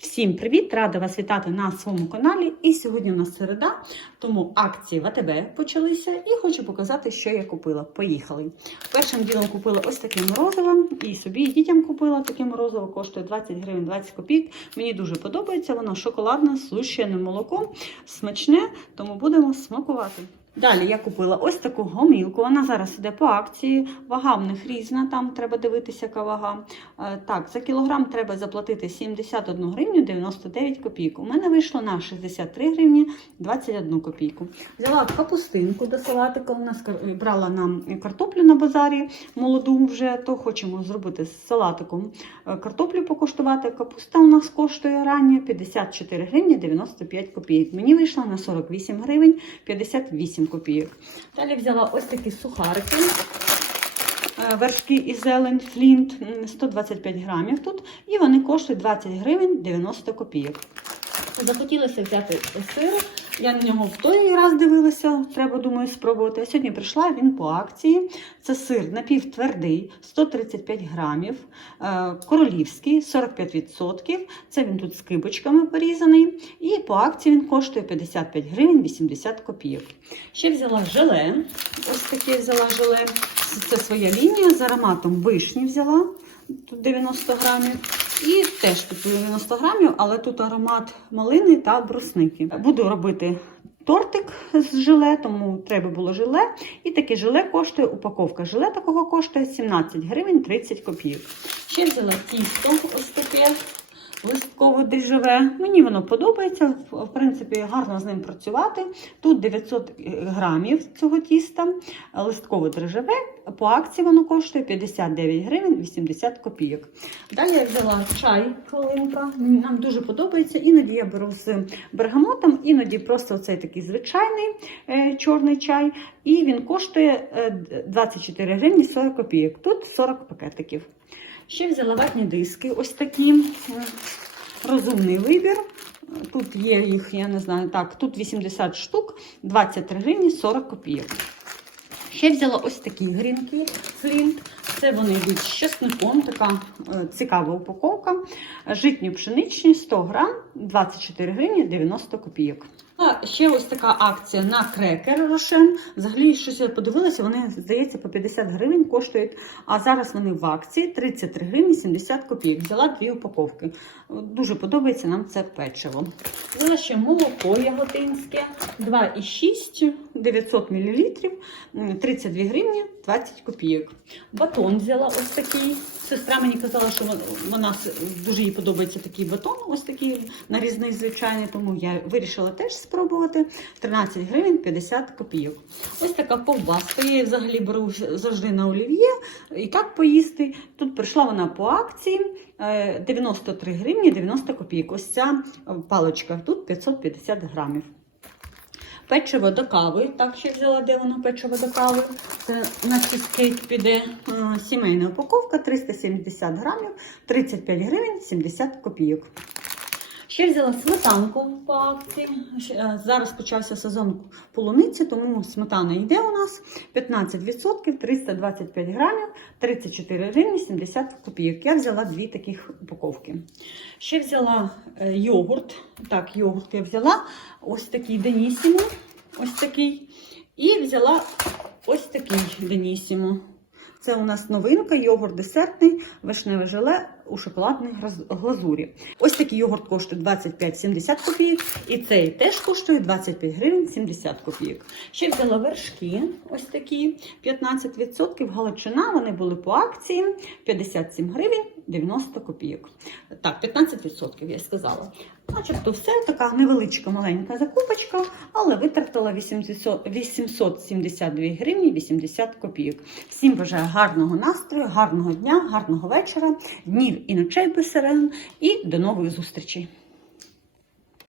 Всім привіт! Рада вас вітати на своєму каналі. І сьогодні у нас середа, тому акції в АТБ почалися і хочу показати, що я купила. Поїхали. Першим ділом купила ось таке морозиво, і собі і дітям купила таке морозиво, коштує 20 гривень 20 копійок. Мені дуже подобається, воно шоколадне, з згущеним молоком, смачне, тому будемо смакувати. Далі я купила ось таку гомілку. Вона зараз іде по акції. Вага в них різна, там треба дивитися, яка вага. Е, Так, за кілограм треба заплатити 71 гривню 99 копійок. У мене вийшло на 63 гривні 21 копійку. Взяла капустинку до салатика. У нас брала нам картоплю на базарі молоду вже, то хочемо зробити з салатиком е, картоплю покуштувати. Капуста у нас коштує рання 54 гривні 95 копійок. Мені вийшло на 48 гривень 58 копійок. Далі взяла ось такі сухарики. Е, Вершки і зелень флінт 125 грамів тут, і вони коштують 20 гривень 90 копійок. Захотілося взяти сир. Я на нього в той раз дивилася, треба, думаю, спробувати. А сьогодні прийшла він по акції. Це сир напівтвердий, 135 грамів, е, королівський, 45%. Це він тут з кибочками порізаний. І по акції він коштує 55 гривень 80 копійок. Ще взяла желе. Ось таке взяла желе. Це своя лінія з ароматом вишні взяла. Тут 90 грамів. І теж тут 90 грамів, але тут аромат малини та брусники. Буду робити тортик з желе, тому треба було желе. І таке желе коштує, упаковка желе такого коштує 17 гривень 30 копійок. Ще взяла тісто ось таке. Листково дріжджове. Мені воно подобається. В принципі, гарно з ним працювати. Тут 900 грамів цього тіста. Листкове дріжджове. По акції воно коштує 59 гривень 80 копійок. Далі я взяла чай хвилинка. Нам дуже подобається. Іноді я беру з бергамотом, іноді просто цей такий звичайний е, чорний чай. І він коштує е, 24 гривні 40 копійок. Тут 40 пакетиків. Ще взяла ватні диски, ось такі. Е, Розумний вибір. Тут є їх, я не знаю, так, тут 80 штук, 23 гривні 40 копійок. Ще взяла ось такі грінки флінт. Це вони йдуть з чесником, така е, цікава упаковка. Житні пшеничні 100 грам, 24 гривні 90 копійок. А ще ось така акція на крекер Рошен. Взагалі, щось я подивилася, вони, здається, по 50 гривень коштують. А зараз вони в акції 33 гривні 70 копійок. Взяла дві упаковки. Дуже подобається нам це печиво. Взяла ще молоко яготинське 2,6 900 мл, 32 гривні 20 копійок. Батон взяла ось такий. Сестра мені казала, що вона дуже їй подобається такий батон, ось такий нарізний звичайний, тому я вирішила теж спробувати. 13 гривень 50 копійок. Ось така ковбаска. Я її взагалі беру завжди на олів'є і так поїсти. Тут прийшла вона по акції е, 93 гривні 90 копійок. Ось ця е, паличка тут 550 грамів. Печиво до кави. Так, ще взяла, де печиво до кави. Це на чизкейк піде сімейна упаковка 370 грамів, 35 гривень 70 копійок. Ще взяла сметанку по акції. Е, Зараз почався сезон полуниці, тому сметана йде у нас 15%, 325 грамів, 34 гривні 70 копійок. Я взяла дві таких упаковки. Ще взяла е, йогурт. Так, йогурт я взяла. Ось такий Денісімо. Ось такий. І взяла ось такий Денісімо. Це у нас новинка, йогурт десертний, вишневе желе у шоколадній глазурі. Ось такий йогурт коштує 25,70 копійок, і цей теж коштує 25 гривень 70 копійок. Ще взяла вершки, ось такі 15%. Галичина, вони були по акції 57 гривень 90 копійок. Так, 15% я сказала. Начебто все така невеличка маленька закупочка, але витратила 872 гривні 80 копійок. Всім бажаю гарного настрою, гарного дня, гарного вечора, днів і без сирен і до нових зустрічей.